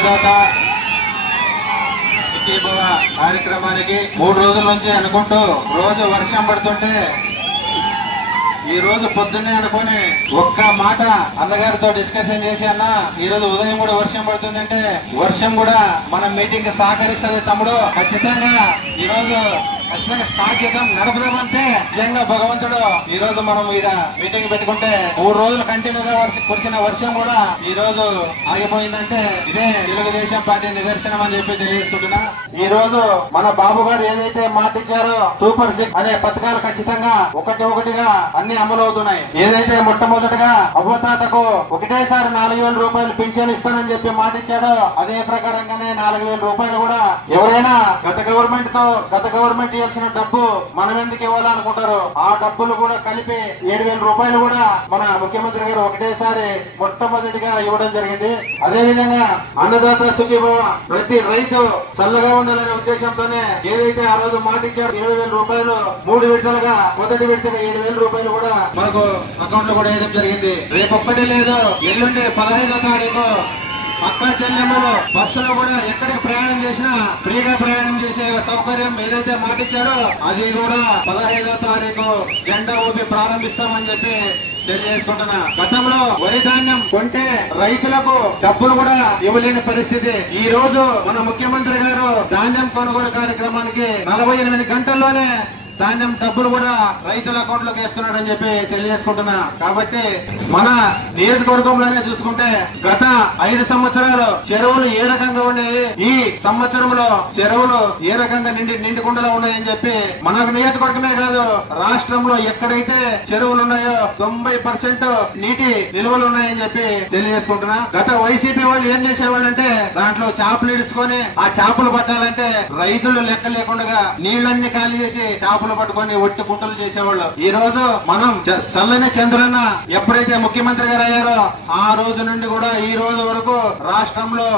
అన్నదాత సిటీభవ కార్యక్రమానికి మూడు రోజుల నుంచి అనుకుంటూ రోజు వర్షం పడుతుంటే ఈ రోజు పొద్దున్నే అనుకొని ఒక్క మాట అన్నగారితో డిస్కషన్ చేసి అన్న ఈ రోజు ఉదయం కూడా వర్షం పడుతుందంటే వర్షం కూడా మన మీటింగ్కి సహకరిస్తుంది తమ్ముడు. ఖచ్చితంగా ఈ రోజు ఖచ్చితంగా స్టార్ట్ చేద్దాం నడుపుదామంటే నిజంగా భగవంతుడు ఈ రోజు మనం ఈడ మీటింగ్ పెట్టుకుంటే మూడు రోజులు కంటిన్యూగా వర్షం కురిసిన వర్షం కూడా ఈ రోజు ఆగిపోయిందంటే ఇదే తెలుగుదేశం పార్టీ నిదర్శనం అని చెప్పి తెలియజేసుకుంటున్నా. ఈ రోజు మన బాబు గారు ఏదైతే మాట ఇచ్చారో సూపర్ సిక్స్ అనే పథకాలు ఖచ్చితంగా ఒకటి ఒకటిగా అన్ని అమలు అవుతున్నాయి ఏదైతే మొట్టమొదటిగా అవ్వతాతకు ఒకటేసారి నాలుగు వేల రూపాయలు పింఛన్ ఇస్తానని చెప్పి మాట ఇచ్చాడో అదే ప్రకారంగానే నాలుగు వేల రూపాయలు కూడా ఎవరైనా గత గవర్నమెంట్తో గత గవర్నమెంట్ ఇవ్వాల్సిన డబ్బు మనం ఎందుకు ఇవ్వాలనుకుంటారు? ఆ డబ్బులు కూడా కలిపి ఏడు వేల రూపాయలు కూడా మన ముఖ్యమంత్రి గారు ఒకటేసారి మొట్టమొదటిగా ఇవ్వడం జరిగింది. అదే విధంగా అన్నదాత సుఖీభవ ప్రతి రైతు చల్లగా ఉండాలనే ఉద్దేశంతోనే ఏదైతే ఆ రోజు మాటిచ్చాడు ఇరవై వేల రూపాయలు మూడు విడతలుగా మొదటి విడతగా ఏడు వేల రూపాయలు కూడా మనకు అకౌంట్లో కూడా వేయడం జరిగింది. రేపు ఒక్కటి లేదు ఎల్లుండి పదహైదో తారీఖు అక్క చెల్లెమ్మలు బస్సులో కూడా ఎక్కడికి ప్రయాణం చేసినా ఫ్రీగా ప్రయాణం చేసే సౌకర్యం ఏదైతే మాటిచ్చాడో అది కూడా పదహైదో తారీఖు జెండా ఊపి ప్రారంభిస్తామని చెప్పి తెలియజేసుకుంటున్నా. గతంలో వరి ధాన్యం కొంటే రైతులకు డబ్బులు కూడా ఇవ్వలేని పరిస్థితి. ఈ రోజు మన ముఖ్యమంత్రి గారు ధాన్యం కొనుగోలు కార్యక్రమానికి నలభై ఎనిమిది గంటల్లోనే ధాన్యం డబ్బులు కూడా రైతుల అకౌంట్లోకి వేస్తున్నాడని చెప్పి తెలియజేసుకుంటున్నా. కాబట్టి మన నియోజకవర్గంలోనే చూసుకుంటే గత ఐదు సంవత్సరాలు చెరువులు ఏ రకంగా ఉన్నాయి ఈ సంవత్సరంలో చెరువులు ఏ రకంగా నిండి నిండుకుండలో ఉన్నాయని చెప్పి మన నియోజకవర్గమే కాదు రాష్ట్రంలో ఎక్కడైతే చెరువులు ఉన్నాయో తొంభై పర్సెంట్ నీటి నిల్వలు ఉన్నాయని చెప్పి తెలియజేసుకుంటున్నా. గత వైసీపీ వాళ్ళు ఏం చేసేవాళ్ళంటే దాంట్లో చేపలు ఇడుచుకొని ఆ చేపలు పట్టాలంటే రైతులు లెక్క లేకుండా నీళ్ళన్ని ఖాళీ చేసి చేపలు పట్టుకొని ఒట్టి గుంటలు చేసేవాళ్ళు. ఈ రోజు మనం చల్లని చంద్రన్న ఎప్పుడైతే ముఖ్యమంత్రి గారు అయ్యారో ఆ రోజు నుండి కూడా ఈ రోజు వరకు రాష్ట్రంలో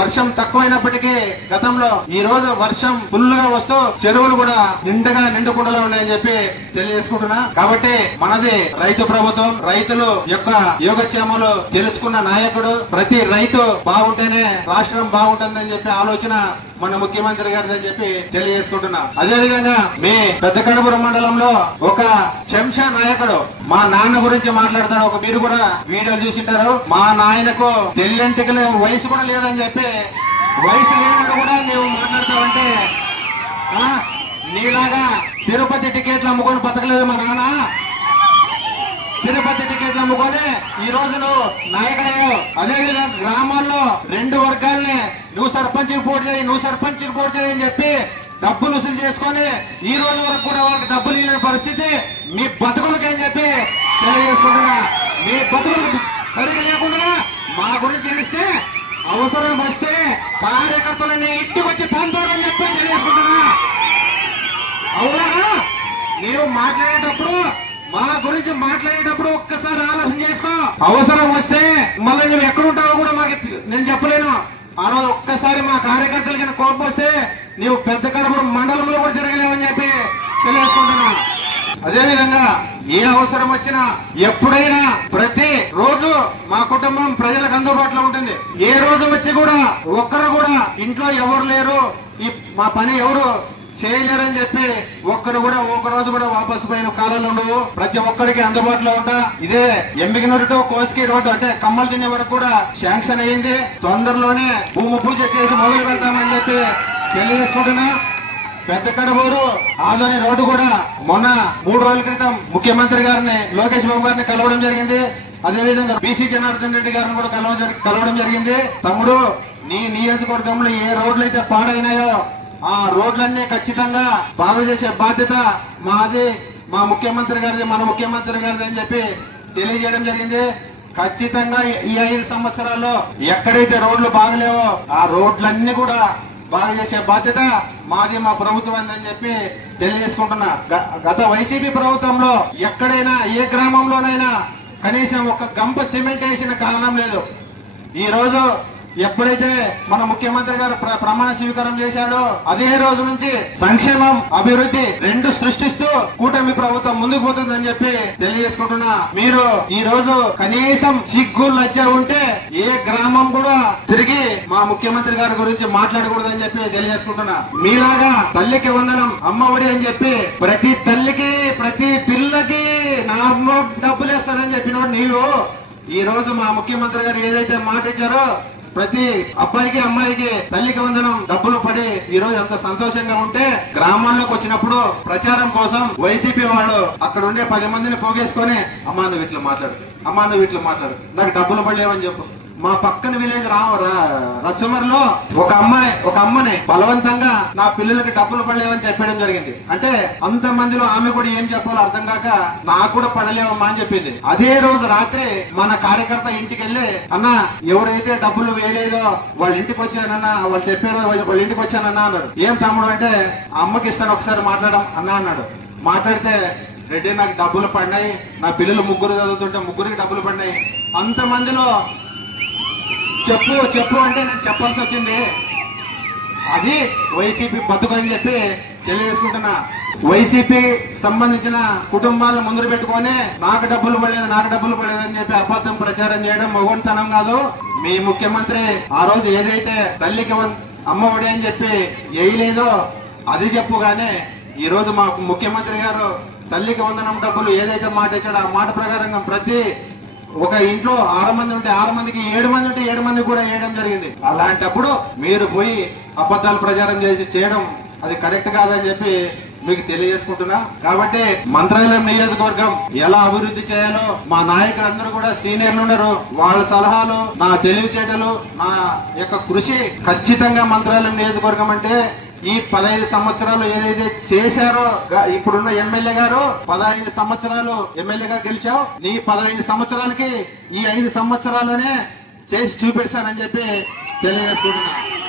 వర్షం తక్కువైనప్పటికీ గతంలో ఈ రోజు వర్షం ఫుల్గా వస్తూ చెరువులు కూడా నిండుగా నిండుకుండలో ఉన్నాయని చెప్పి తెలియజేసుకుంటున్నా. కాబట్టి మనది రైతు ప్రభుత్వం రైతులు యొక్క యోగక్షేమాలు తెలుసుకున్న నాయకుడు. ప్రతి రైతు బాగుంటేనే రాష్ట్రం బాగుంటుందని చెప్పి ఆలోచన మన ముఖ్యమంత్రి గారిది అని చెప్పి తెలియజేసుకుంటున్నా. అదే విధంగా మీ పెద్ద కడుపుర మండలంలో ఒక చెంషా నాయకుడు మా నాన్న గురించి మాట్లాడతాడు. ఒక మీరు కూడా వీడియోలు చూసింటారు. మా నాయనకు తెల్లంటికలు వయసు కూడా లేదని చెప్పి వయసు లేనట్టు కూడా నువ్వు మాట్లాడతావంటే ఆ, నీలాగా తిరుపతి టికెట్లు అమ్ముకొని బతకలేదు మా నాన్న. తిరుపతి టికెట్లు అమ్ముకొని ఈ రోజు నువ్వు నాయకుడయ్యావు గ్రామాల్లో రెండు వర్గాల్ని నువ్వు సర్పంచ్ పోటీ చేయి నువ్వు సర్పంచ్ పోటీ చేయని అని చెప్పి డబ్బులు వసూలు చేసుకొని ఈ రోజు వరకు కూడా వాళ్ళకి డబ్బులు ఇవ్వని పరిస్థితి. మీ బతుకులకని చెప్పి తెలియజేసుకుంటున్నా. మీ బతుకులు సరిగ్గా లేకుండా మా గురించి తెలిస్తే అవసరం వస్తే కార్యకర్తలని ఇంటికి వచ్చి పంపారని చెప్పి తెలియజేసుకుంటున్నా. అవునా? నీవు మాట్లాడేటప్పుడు మా గురించి మాట్లాడేటప్పుడు ఒక్కసారి ఆలోచన చేసుకో. అవసరం వస్తే మళ్ళీ నువ్వు ఎక్కడ ఉంటావో కూడా మాకు నేను చెప్పలేను. ఆ రోజు ఒక్కసారి మా కార్యకర్తలకి నా కోపం వస్తే నీవు పెద్ద కడప మండలంలో కూడా తిరగలేవని చెప్పి తెలియజేసుకుంటున్నా. అదే విధంగా ఏ అవసరం వచ్చినా ఎప్పుడైనా ప్రతి రోజు మా కుటుంబం ప్రజలకు అందుబాటులో ఉంటుంది. ఏ రోజు వచ్చి కూడా ఒక్కరు కూడా ఇంట్లో ఎవరు లేరు. ఈ మా పని ఎవరు చేయలేరని చెప్పి ఒక్కరు కూడా ఒక రోజు కూడా వాపసు పోయిన కాలాలు ఉండవు. ప్రతి ఒక్కరికి అందుబాటులో ఉంటా. ఇదే ఎంబికినూరు టు కోస్కి రోడ్డు అంటే కమ్మలు తినే వరకు కూడా శాంక్షన్ అయ్యింది. తొందరలోనే భూమి పూజ చేసి మొదలు పెడతామని చెప్పి తెలియజేసుకుంటున్నా. పెద్ద కడబూరు ఆదోని రోడ్డు కూడా మొన్న మూడు రోజుల క్రితం ముఖ్యమంత్రి గారిని లోకేష్ బాబు గారిని కలవడం జరిగింది. అదే విధంగా బీసీ జనార్దన్ రెడ్డి గారిని కూడా కలవడం కలవడం జరిగింది. తమ్ముడు నీ నియోజకవర్గంలో ఏ రోడ్లు అయితే పాడైనాయో ఆ రోడ్లన్నీ ఖచ్చితంగా బాగు చేసే బాధ్యత మాది మా ముఖ్యమంత్రి గారిది మన ముఖ్యమంత్రి గారిది అని చెప్పి తెలియజేయడం జరిగింది. ఖచ్చితంగా ఈ ఐదు సంవత్సరాల్లో ఎక్కడైతే రోడ్లు బాగలేవో ఆ రోడ్లన్నీ కూడా బాగా చేసే బాధ్యత మాది మా ప్రభుత్వం అని చెప్పి తెలియజేసుకుంటున్నా. గ- గత వైసీపీ ప్రభుత్వంలో ఎక్కడైనా ఏ గ్రామంలోనైనా కనీసం ఒక గంప సిమెంట్ వేసిన కారణం లేదు. ఈరోజు ఎప్పుడైతే మన ముఖ్యమంత్రి గారు ప్ర- ప్రమాణ స్వీకారం చేశాడో అదే రోజు నుంచి సంక్షేమం అభివృద్ధి రెండు సృష్టిస్తూ కూటమి ప్రభుత్వం ముందుకు పోతుందని చెప్పి తెలియజేసుకుంటున్నా. మీరు ఈ రోజు కనీసం సిగ్గు లజ్జ ఉంటే ఏ గ్రామం కూడా తిరిగి మా ముఖ్యమంత్రి గారి గురించి మాట్లాడకూడదని చెప్పి తెలియజేసుకుంటున్నా. మీలాగా తల్లికి వందనం అమ్మ ఒడి అని చెప్పి ప్రతి తల్లికి ప్రతి పిల్లకి నార్మల్ డబ్బులు వేస్తానని చెప్పినోడు నీవు. ఈ రోజు మా ముఖ్యమంత్రి గారు ఏదైతే మాట ఇచ్చారో ప్రతి అబ్బాయికి అమ్మాయికి తల్లికి వందనం డబ్బులు పడి ఈ రోజు ఎంత సంతోషంగా ఉంటే గ్రామాల్లోకి వచ్చినప్పుడు ప్రచారం కోసం వైసీపీ వాళ్ళు అక్కడ ఉండే పది మందిని పోగేసుకొని అమ్మా నువ్వు ఇట్లా మాట్లాడు అమ్మా నువ్వు ఇట్లా మాట్లాడు నాకు డబ్బులు పడలేవని చెప్పు. మా పక్కన విలేజ్ రావు రచ్చమర్లో ఒక అమ్మాయి ఒక అమ్మని బలవంతంగా నా పిల్లలకి డబ్బులు పడలేవని చెప్పడం జరిగింది. అంటే అంత మందిలో ఆమె కూడా ఏం చెప్పాలో అర్థం కాక నాకు కూడా పడలేవమ్మా అని చెప్పింది. అదే రోజు రాత్రి మన కార్యకర్త ఇంటికి వెళ్ళి అన్న ఎవరైతే డబ్బులు వేయలేదో వాళ్ళ ఇంటికి వచ్చానన్నా వాళ్ళు చెప్పారో వాళ్ళ ఇంటికి వచ్చానన్నా అన్నారు ఏం తమ్ముడు అంటే అమ్మకి ఇస్తాను ఒకసారి మాట్లాడడం అన్నా అన్నాడు. మాట్లాడితే రెడ్డి నాకు డబ్బులు పడినాయి. నా పిల్లలు ముగ్గురు చదువుతుంటే ముగ్గురికి డబ్బులు పడినాయి. అంతమందిలో చెప్పు చెప్పు అంటే నేను చెప్పాల్సి వచ్చింది. అది వైసీపీ బతుకు అని చెప్పి తెలియజేసుకుంటున్నా. వైసీపీ సంబంధించిన కుటుంబాలను ముందు పెట్టుకొని నాకు డబ్బులు పడలేదు నాకు డబ్బులు పడలేదు అని చెప్పి అబద్ధం ప్రచారం చేయడం మగొంతనం కాదు. మీ ముఖ్యమంత్రి ఆ రోజు ఏదైతే తల్లికి అమ్మఒడి అని చెప్పి వేయలేదో అది చెప్పు కానీ ఈ రోజు మా ముఖ్యమంత్రి గారు తల్లికి వందనం డబ్బులు ఏదైతే మాట ఇచ్చాడో ఆ మాట ప్రకారంగా ప్రతి ఒక ఇంట్లో ఆరు మంది ఉంటే ఆరు మందికి ఏడు మంది ఉంటే ఏడు మంది కూడా వేయడం జరిగింది. అలాంటప్పుడు మీరు పోయి అబద్ధాలు ప్రచారం చేసి చేయడం అది కరెక్ట్ కాదని చెప్పి మీకు తెలియజేసుకుంటున్నా. కాబట్టి మంత్రాలయం నియోజకవర్గం ఎలా అభివృద్ధి చేయాలో మా నాయకులందరూ కూడా సీనియర్లు ఉన్నారు. వాళ్ళ సలహాలు నా తెలివితేటలు నా యొక్క కృషి ఖచ్చితంగా మంత్రాలయం నియోజకవర్గం అంటే ఈ పదహైదు సంవత్సరాలు ఏదైతే చేశారో ఇప్పుడున్న ఎమ్మెల్యే గారు పదహైదు సంవత్సరాలు ఎమ్మెల్యేగా గెలిచావు. నీ పదహైదు సంవత్సరాలకి ఈ ఐదు సంవత్సరాల్లోనే చేసి చూపించానని చెప్పి తెలియజేసుకుంటున్నా